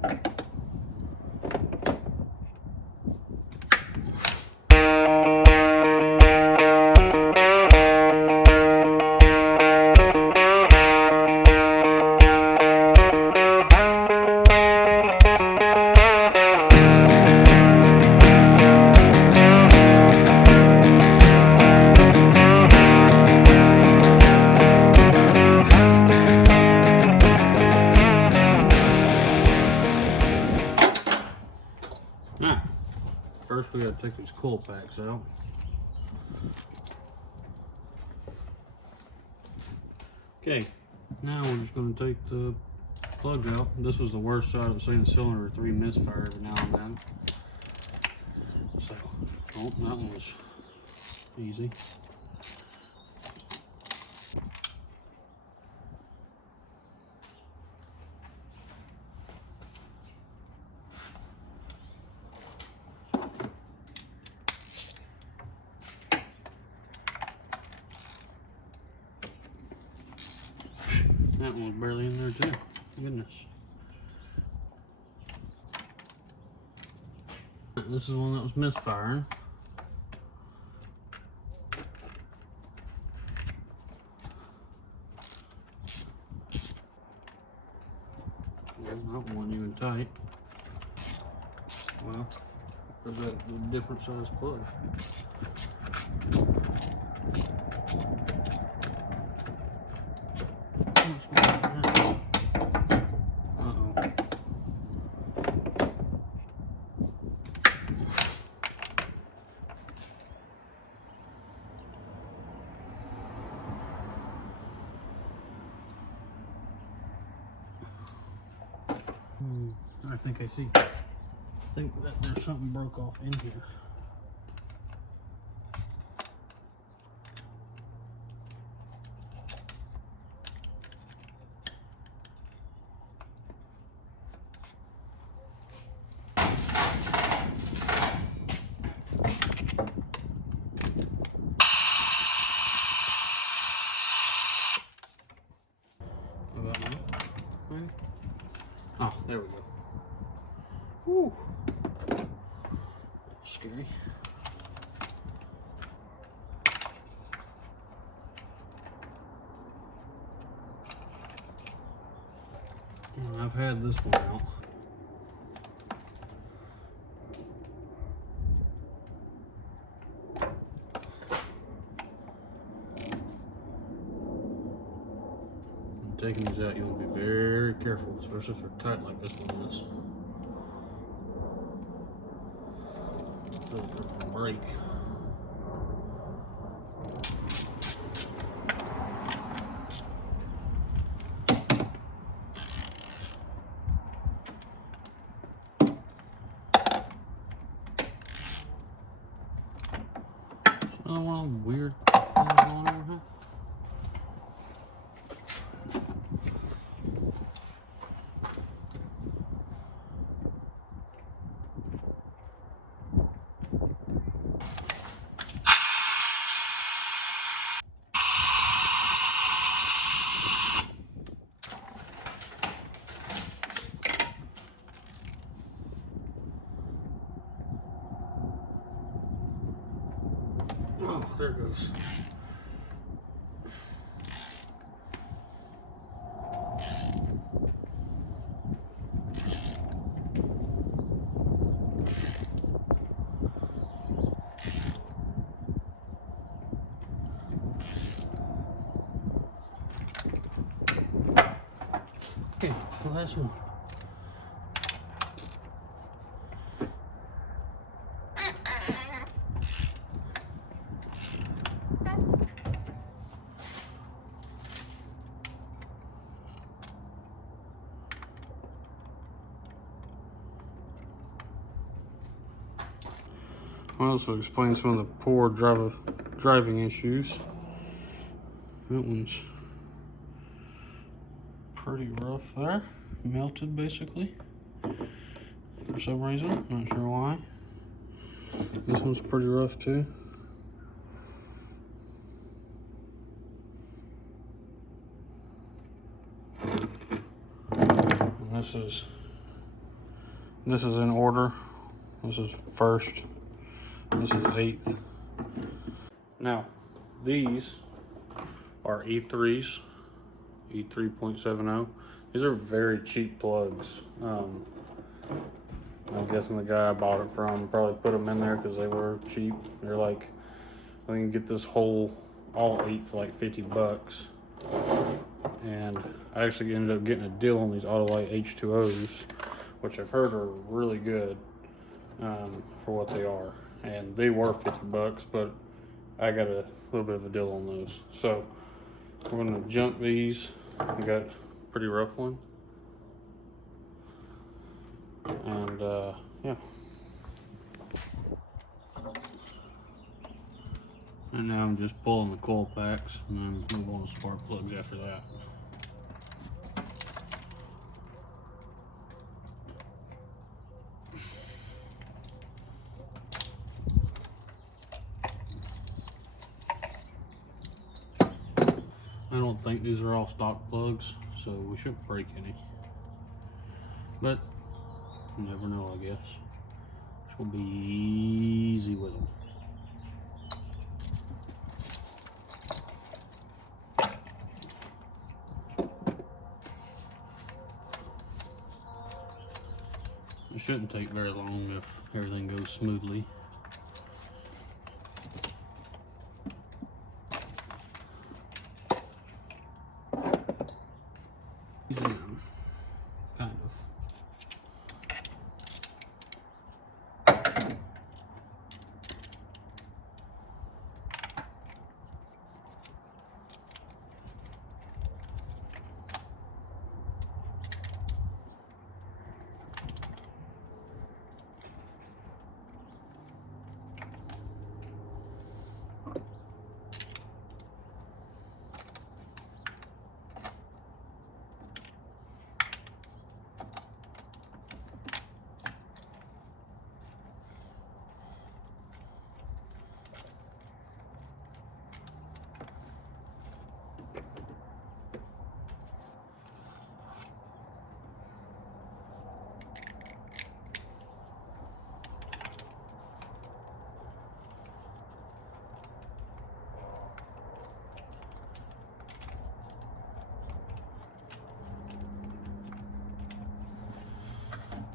Alright, first we gotta take these coil packs out. Okay, now we're just gonna take the plugs out. This was the worst side of seeing the cylinder with 3 misfire every now and then. So, oh, that one was easy. That one was barely in there too. Goodness. This is the one that was misfiring. Well, that one even tight. Well, there's that different size plug. I think I see. I think that there's something broke off in here. Oh, there we go. Whew. Scary. I've had this one out. Taking these out, you want to be very careful, especially if they're tight like this one is. So it can break. Another one of those weird things going on here. Oh, there it goes. Okay, the last one. I also explain some of the poor driving issues. That one's pretty rough there. Melted basically. For some reason, not sure why. This one's pretty rough too. And this is this is in order. This is first, this is eighth. Now, these are E3s, E3.70. These are very cheap plugs. I'm guessing the guy I bought it from probably put them in there because they were cheap. They're like, I think you can get this whole, all 8 for like 50 bucks. And I actually ended up getting a deal on these Autolite H2Os, which I've heard are really good for what they are. And they were 50 bucks, but I got a little bit of a deal on those. So we're gonna junk these. I got a pretty rough one. And yeah. And now I'm just pulling the coil packs and then move on to spark plugs after that. I don't think these are all stock plugs, so we shouldn't break any. But you never know, I guess. It's gonna be easy with them. It shouldn't take very long if everything goes smoothly. Yeah, kind of.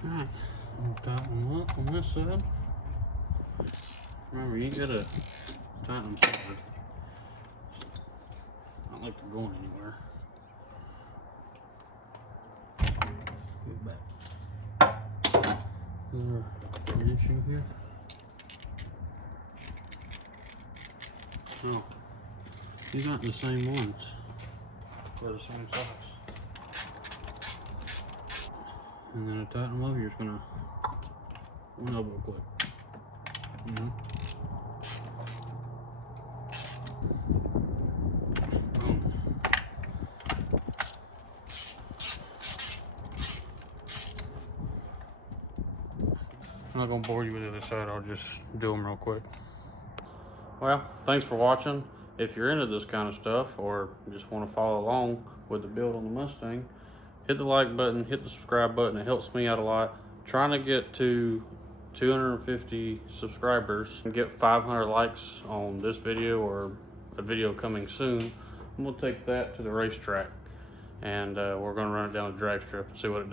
Alright, we'll tighten them up on this side. Remember, you gotta tighten them solid. Not like they're going anywhere. Go back. Another finishing here. Oh, these aren't the same ones. They're the same size. And then to tighten them up, you're just gonna one elbow click. Boom. I'm not gonna bore you with the other side. I'll just do them real quick. Well, thanks for watching. If you're into this kind of stuff or just want to follow along with the build on the Mustang, hit the like button, hit the subscribe button. It helps me out a lot. Trying to get to 250 subscribers and get 500 likes on this video or a video coming soon. I'm gonna take that to the racetrack and we're gonna run it down the drag strip and see what it does.